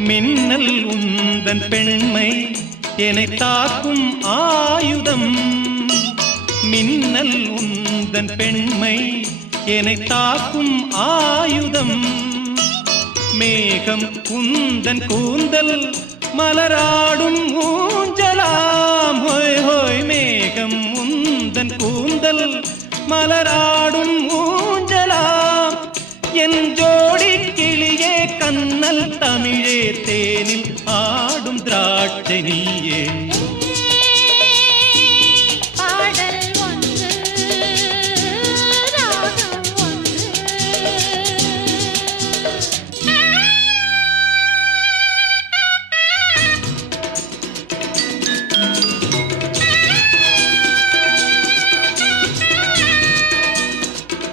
மின்னல் உந்தன் பெண்மை என்னை தாக்கும் ஆயுதம். மின்னல் உந்தன் பெண்மை என்னை தாக்கும் ஆயுதம். மேகம் உந்தன் கூந்தல் மலராடும் ஊஞ்சலாம். ஹோய் ஹோய் மேகம் உந்தன் கூந்தல் மலராடும்